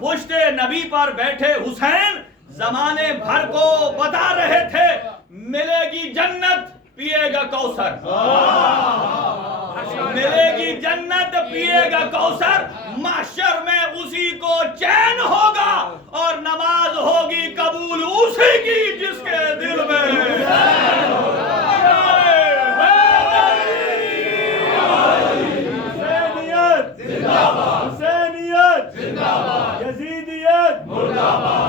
پشت نبی پر بیٹھے حسین زمانے بھر کو بتا رہے تھے ملے گی جنت پیے گا کوثر ملے گی جنت پیے گا کوثر. محشر میں اسی کو چین ہوگا اور نماز ہوگی قبول اسی کی جس کے دل میں حسینیت یزیدیت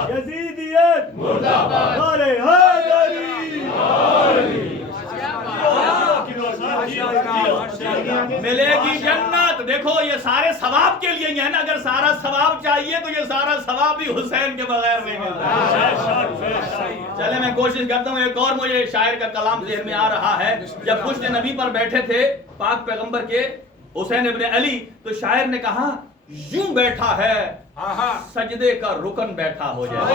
یزیدیت نعرہ حیدری. ملے گی جنت. دیکھو یہ سارے ثواب کے لیے ہی ہے نا. اگر سارا ثواب چاہیے تو یہ سارا ثواب بھی حسین کے بغیر نہیں ملتا. چلے میں کوشش کرتا ہوں. ایک اور مجھے شاعر کا کلام ذہن میں آ رہا ہے. جب پشت نبی پر بیٹھے تھے پاک پیغمبر کے حسین ابن علی تو شاعر نے کہا یوں بیٹھا ہے سجدے کا رکن بیٹھا ہو جائے.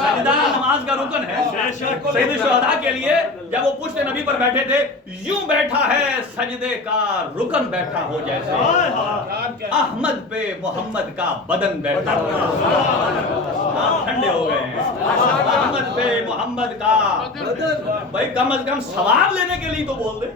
سجدہ نماز کا رکن ہے سید الشہداء کے لیے. جب وہ پشت نبی پر بیٹھے تھے یوں بیٹھا ہے سجدے کا رکن بیٹھا ہو جیسے احمد پہ محمد کا بدن بیٹھا ہو جائے. آپ ٹھنڈے ہو گئے ہیں. احمد پہ محمد کا بھائی کم از کم ثواب لینے کے لیے تو بول دے.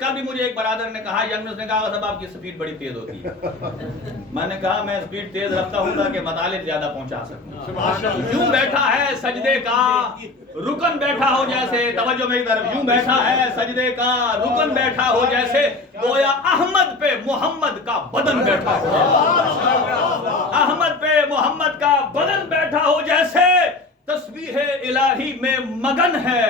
کل بھی مجھے ایک برادر نے کہا یونس نے کہا صاحب آپ کی سپیڈ بڑی تیز ہوتی ہے. میں نے کہا میں سپیڈ تیز رکھتا ہوں تاکہ مطالب زیادہ پہنچا سکوں. یوں بیٹھا ہے سجدے کا رکن بیٹھا ہو جیسے. توجہ میری طرف. یوں بیٹھا ہے سجدے کا رکن بیٹھا ہو جیسے گویا احمد پہ محمد کا بدن بیٹھا ہو. احمد پہ محمد کا بدن بیٹھا ہو جیسے تسبیح الہی میں مگن ہے.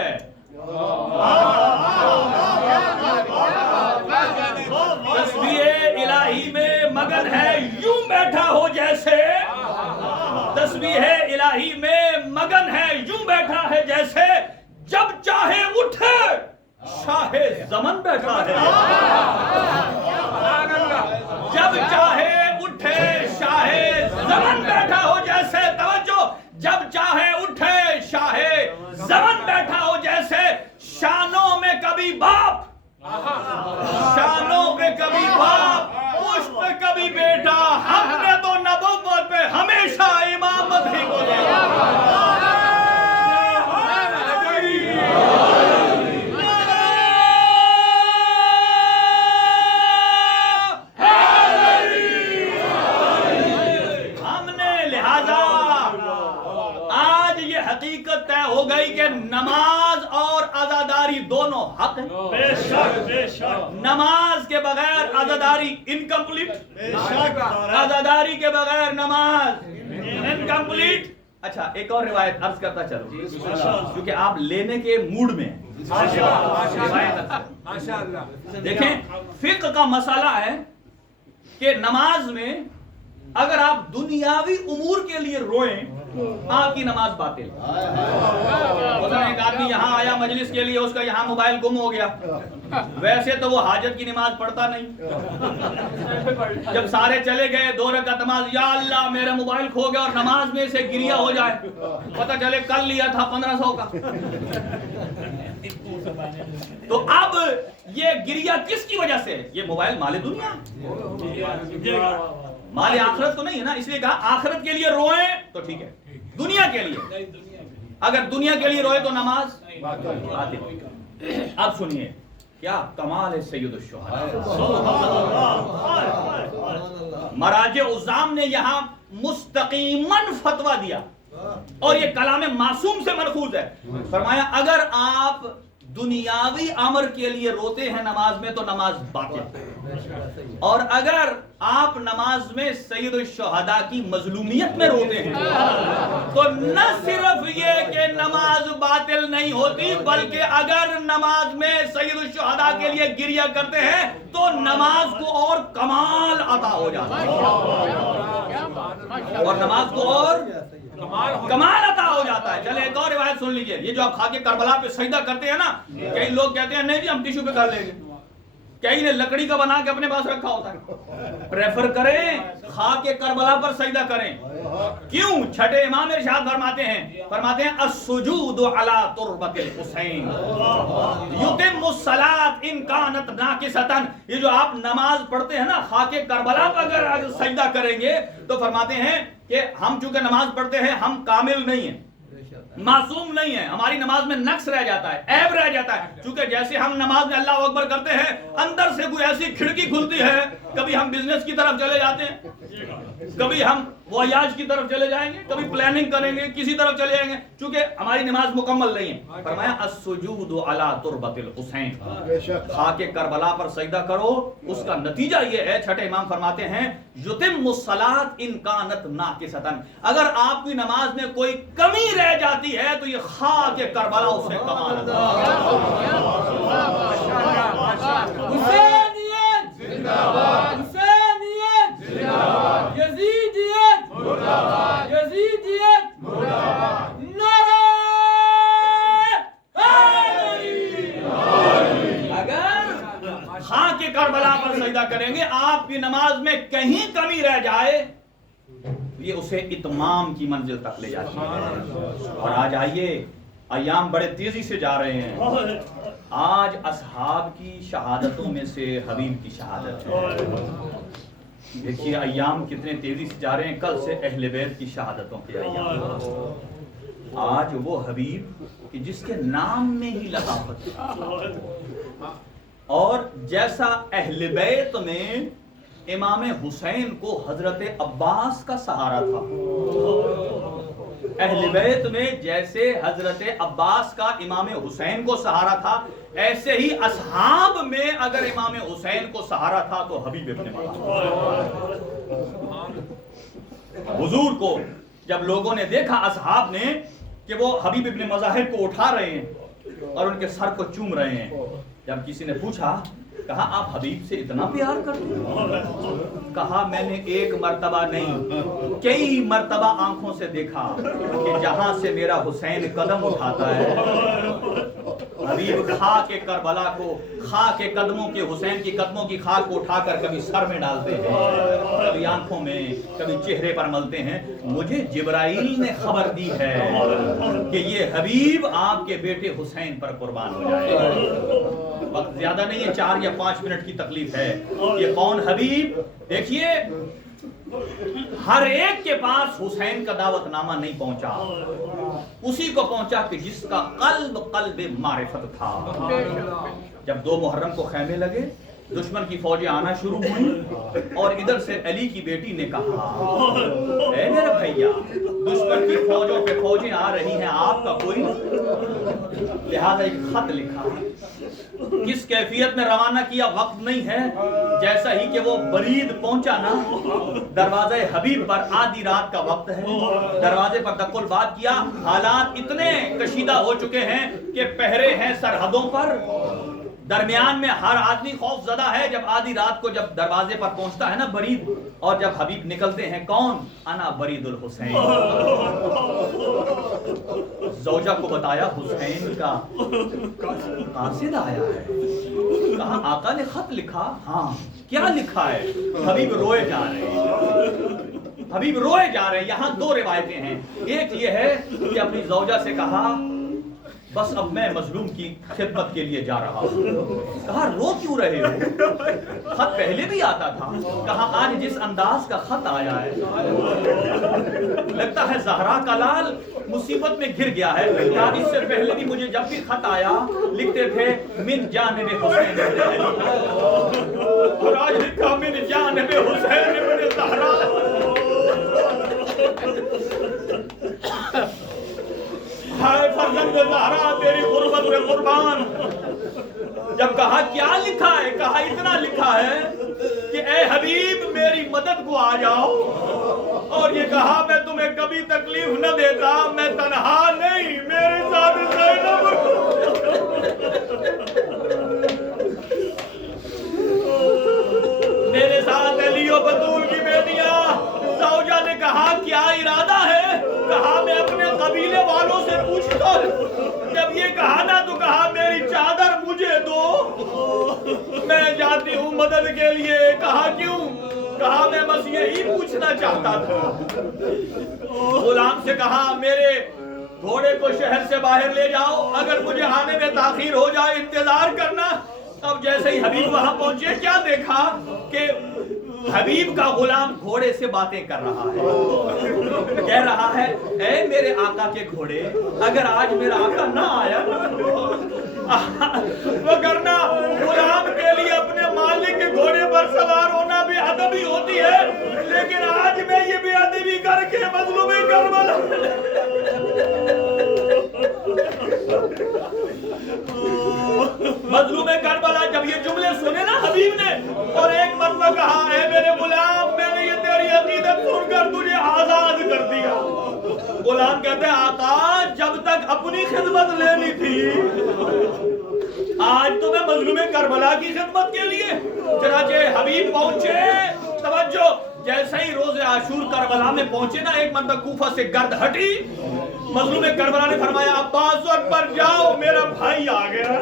تسبیح الہی میں مگن ہے. یوں بیٹھا ہو جیسے تسبیح الہی میں مگن ہے. یوں بیٹھا ہے جیسے جب چاہے اٹھے شاہ زمن بیٹھا ہے. جب چاہے اٹھے شاہ زمن بیٹھا ہو جیسے. توجہ. جب چاہے اٹھے شاہ زمن بیٹھا ہو جیسے. شانوں میں کبھی باپ شانوں پہ کبھی باپ پشت پہ کبھی بیٹا. ہم نے تو نبوت پہ ہمیشہ امامت ہی کو دیا. ہم نے لہذا آج یہ حقیقت طے ہو گئی کہ نماز اور عزاداری دونوں حق ہیں. بے شک بے شک. نماز کے بغیر عزاداری انکمپلیٹ. بے شک. عزاداری کے بغیر نماز انکمپلیٹ. اچھا ایک اور روایت عرض کرتا چلو کیونکہ آپ لینے کے موڈ میں ہیں. دیکھیں فقہ کا مسئلہ ہے کہ نماز میں اگر آپ دنیاوی امور کے لیے روئیں آپ کی نماز باطل. ایک آدمی یہاں آیا مجلس کے لیے, اس کا یہاں موبائل گم ہو گیا. ویسے تو وہ حاجت کی نماز پڑھتا نہیں. جب سارے چلے گئے 2 رکعت نماز, یا اللہ میرا موبائل کھو گیا, اور نماز میں سے گریا ہو جائے, پتہ چلے کل لیا تھا 1500 کا. تو اب یہ گریا کس کی وجہ سے؟ یہ موبائل مال دنیا, مال آخرت تو نہیں ہے نا. اس لیے کہا آخرت کے لیے روئیں تو ٹھیک ہے, دنیا کے لیے اگر دنیا کے لیے روئے تو نماز باطل. اب سنیے کیا کمال ہے سید الشہداء. مراجع عظام نے یہاں مستقیماً فتویٰ دیا, اور یہ کلام معصوم سے ملفوظ ہے. فرمایا اگر آپ دنیاوی امر کے لیے روتے ہیں نماز میں تو نماز باطل, اور اگر آپ نماز میں سید الشہداء کی مظلومیت میں روتے ہیں تو نہ صرف یہ کہ نماز باطل نہیں ہوتی, بلکہ اگر نماز میں سید الشہداء کے لیے گریہ کرتے ہیں تو نماز کو اور کمال عطا ہو جاتا ہے, اور نماز کو اور کمال عطا ہو جاتا ہے. چلے ایک اور روایت سن لیجئے. یہ جو آپ خاک کربلا پہ سجدہ کرتے ہیں نا, کئی لوگ کہتے ہیں نہیں جی ہم ٹیشو پہ کر لیں گے. کئی نے لکڑی کا بنا کے اپنے پاس رکھا ہوتا ہے. پریفر کریں خاک کربلا پر سجدہ کریں. کیوں؟ چھٹے امام ارشاد فرماتے ہیں السجود علی تربت الحسین یتم الصلاۃ ان کانت ناقصۃ. یہ جو آپ نماز پڑھتے ہیں نا خاک کربلا پر اگر سجدہ کریں گے تو فرماتے ہیں کہ ہم چونکہ نماز پڑھتے ہیں ہم کامل نہیں ہیں, معصوم نہیں ہے, ہماری نماز میں نقص رہ جاتا ہے, عیب رہ جاتا ہے. چونکہ جیسے ہم نماز میں اللہ اکبر کرتے ہیں اندر سے کوئی ایسی کھڑکی کھلتی ہے, کبھی ہم بزنس کی طرف چلے جاتے ہیں, کبھی ہم ویاج کی طرف چلے جائیں گے, کبھی پلاننگ کریں گے, کسی طرف چلے جائیں گے, چونکہ ہماری نماز مکمل نہیں ہے. فرمایا السجود علی تربت الحسین, خاک کربلا پر سجدہ کرو. اس کا نتیجہ یہ ہے, چھٹے امام فرماتے ہیں یتم الصلاۃ ان کانت ناقصۃ. اگر آپ کی نماز میں کوئی کمی رہ جاتی ہے تو یہ خاک کربلا اس سے کمال عطا. حسینیت زندہ باد, حسینیت زندہ باد, یزیدیت مردہ باد, یزیدیت مردہ باد. نعرہ حیدری. اگر خاک کربلا پر سجدہ کریں گے, آپ کی نماز میں کہیں کمی رہ جائے یہ اسے اتمام کی منزل تک لے جاتی ہے. اور آج آئیے, ایام بڑے تیزی سے جا رہے ہیں. آج اصحاب کی شہادتوں میں سے حبیب کی شہادت ہے. دیکھیے ایام کتنے تیزی سے جا رہے ہیں. کل سے اہل بیت کی شہادتوں کے ایام. آج وہ حبیب کہ جس کے نام میں ہی لطافت ہے, اور جیسا اہل بیت میں امام حسین کو حضرت عباس کا سہارا تھا, اہل بیت میں جیسے حضرت عباس کا امام حسین کو سہارا تھا, ایسے ہی اصحاب میں اگر امام حسین کو سہارا تھا تو حبیب ابن مطہر. حضور کو جب لوگوں نے دیکھا, اصحاب نے, کہ وہ حبیب ابن مظاہر کو اٹھا رہے ہیں اور ان کے سر کو چوم رہے ہیں, جب کسی نے پوچھا, کہا آپ حبیب سے اتنا پیار کرتے ہیں؟ کہا میں نے ایک مرتبہ نہیں کئی مرتبہ آنکھوں سے دیکھا کہ جہاں سے میرا حسین قدم اٹھاتا ہے حبیب خاک کربلا کو, خاک قدموں کے, حسین کی قدموں کی خاک کو اٹھا کر کبھی سر میں ڈالتے ہیں, کبھی آنکھوں میں, کبھی چہرے پر ملتے ہیں. مجھے جبرائیل نے خبر دی ہے کہ یہ حبیب آپ کے بیٹے حسین پر قربان ہو جائے گا. وقت زیادہ نہیں ہے, 4 یا 5 منٹ کی تکلیف ہے. یہ کون حبیب؟ دیکھیے ہر ایک کے پاس حسین کا دعوت نامہ نہیں پہنچا, اسی کو پہنچا کہ جس کا قلب معرفت تھا. جب 2 محرم کو خیمے لگے, دشمن کی فوجیں آنا شروع ہوئی, اور ادھر سے علی کی بیٹی نے کہا اے میرے بھیا, دشمن کی فوجوں پہ فوجیں آ رہی ہیں, آپ کا کوئی نہیں. لہذا ایک خط لکھا, کس کیفیت میں روانہ کیا وقت نہیں ہے. جیسا ہی کہ وہ برید پہنچا نا دروازے حبیب پر, آدھی رات کا وقت ہے, دروازے پر دق الباب کیا. حالات اتنے کشیدہ ہو چکے ہیں کہ پہرے ہیں سرحدوں پر, درمیان میں ہر آدمی خوف زدہ ہے جب آدھی رات کو جب دروازے پر پہنچتا ہے نا برید، اور جب حبیب نکلتے ہیں، کون؟ انا برید الحسین. زوجہ کو بتایا حسین کا قاصد آیا ہے. کہا آقا نے خط لکھا؟ ہاں. کیا لکھا ہے؟ حبیب روئے جا رہے ہیں، حبیب روئے جا رہے ہیں. یہاں دو روایتیں ہیں. ایک یہ ہے کہ اپنی زوجہ سے کہا بس اب میں مظلوم کی خدمت کے لیے جا رہا ہوں. کہا رو کیوں رہے ہو؟ خط پہلے بھی آتا تھا. کہا آج جس انداز کا خط آیا ہے لگتا ہے زہرا کا لال مصیبت میں گر گیا ہے. آج اس سے پہلے بھی مجھے جب بھی خط آیا لکھتے تھے من جانب حسین ابن علی، اور آج لکھا من جانب حسین ابن زہرا. ہائے فرزند زہرا تیری قربت میں قربان. جب کہا کیا لکھا ہے؟ کہا اتنا لکھا ہے کہ اے حبیب میری مدد کو آ جاؤ. اور یہ کہا میں تمہیں کبھی تکلیف نہ دیتا، میں تنہا نہیں، میرے ساتھ زینب. میرے ساتھ علی و بطول کی بیٹیاں. زوجہ نے کہا کیا ارادہ ہے؟ کہا میں اپنے قبیلے والوں سے پوچھتا ہوں. جب یہ کہا نا تو کہا میری چادر مجھے دو، میں جاتی ہوں مدد کے لیے. کہا کیوں؟ کہا میں بس یہی پوچھنا چاہتا تھا. غلام سے کہا میرے گھوڑے کو شہر سے باہر لے جاؤ، اگر مجھے آنے میں تاخیر ہو جائے انتظار کرنا. اب جیسے ہی حبیب وہاں پہنچے کیا دیکھا کہ حبیب کا غلام گھوڑے سے باتیں کر رہا ہے. کہہ رہا ہے اے میرے آقا کے گھوڑے، اگر آج میرا آقا نہ آیا وگرنہ غلام کے لیے اپنے مالک کے گھوڑے پر سوار ہونا بے ادبی ہوتی ہے، لیکن آج میں یہ بے ادبی کر کے مظلوم کربلا. مظلوم کربلا جب یہ جملے سنے نا حبیب نے، اور ایک مرتبہ کہا اے میرے غلام میں نے یہ تیری عقیدت سن کر تجھے آزاد کر دیا. غلام کہتے ہیں آقا جب تک اپنی خدمت لینی تھی، آج تو میں مظلوم کربلا کی خدمت کے لیے. چنانچہ حبیب پہنچے. توجہ، جیسے ہی روز عاشور کربلا میں پہنچے نا، ایک مرتبہ کوفہ سے گرد ہٹی. مظلوم کربلا نے فرمایا عباس اکبر جاؤ میرا بھائی آ گیا.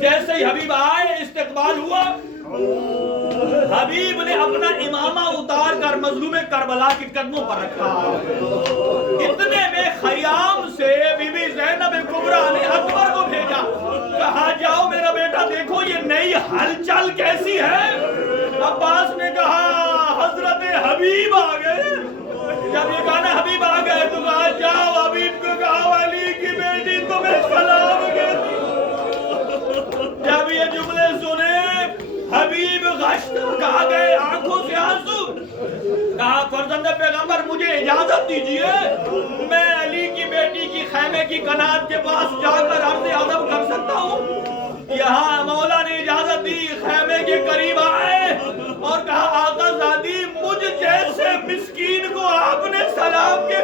جیسے ہی حبیب آئے استقبال ہوا. حبیب نے اپنا امامہ اتار کر مظلوم کربلا کے قدموں پر رکھا. اتنے میں خیام سے بی بی زینب کبریٰ نے اکبر کو بھیجا. کہا جاؤ میرا بیٹا دیکھو یہ نئی ہلچل کیسی ہے. عباس نے کہا حضرت حبیب آ گئے. جب یہ کہا نا حبیب آ گئے تو کہا جاؤ حبیب کو کہا علی کی بیٹی تمہیں سلام کہتی. جب یہ جملے سنے حبیب غشتر کہا گئے آنکھوں سے آنسو. کہا فرزند پیغمبر مجھے اجازت دیجئے، میں علی کی بیٹی کی خیمے کی کنات کے پاس جا کر عرض ادب کر سکتا ہوں. یہاں مولا نے اجازت دی. خیمے کے قریب آئے اور کہا آقا زادی مجھ جیسے مسکین کو آپ نے سلام کے.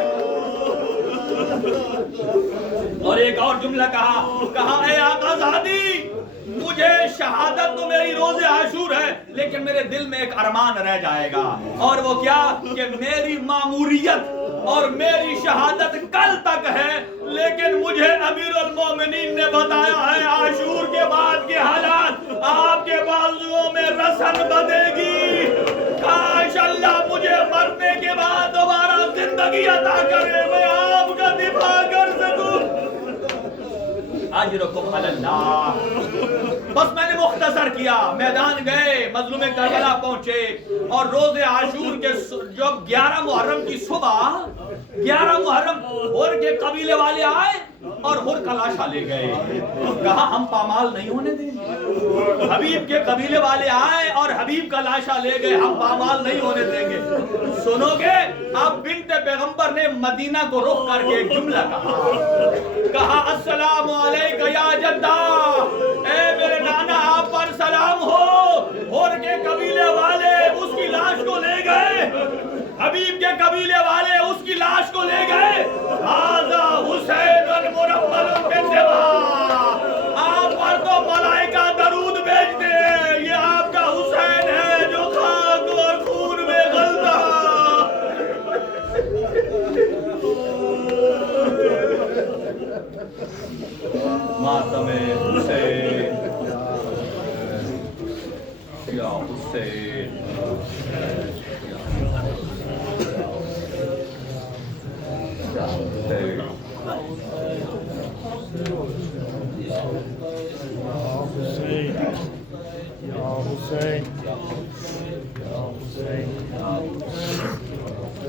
اور ایک اور جملہ کہا اے آقا زادی مجھے شہادت تو میری روز عاشور ہے، لیکن میرے دل میں ایک ارمان رہ جائے گا. اور وہ کیا کہ میری ماموریت اور میری شہادت کل تک ہے، لیکن مجھے امیر المومنین نے بتایا ہے عاشور کے بعد کے حالات آپ کے بازوؤں میں رسن بدے گی. کاش اللہ مجھے مرنے کے بعد دوبارہ زندگی عطا کرے، میں آپ کا دفاع کر سکوں. اجرکم علی اللہ. بس میں نے مختصر کیا. میدان گئے، مظلوم کربلا پہنچے، اور روز عاشور کے جب 11 محرم کی صبح 11 محرم ہور کے قبیلے والے آئے اور ہور کا لاشا لے گئے. کہا ہم پامال نہیں ہونے دیں گے. حبیب کے قبیلے والے آئے اور حبیب کا لاشا لے گئے، ہم پامال نہیں ہونے دیں گے. سنو گے اب بنت پیغمبر نے مدینہ کو رخ کر کے ایک جملہ کہا السلام علیکہ یا جدہ، اے میرے نانا آپ پر سلام ہو. ہور کے قبیلے والے اس کی لاش کو لے گئے، حبیب کے قبیلے والے اس کی لاش کو لے گئے. حسین مرمل کے سوا آپ پر تو حسین Ya Hüseyin. Ya Hüseyin.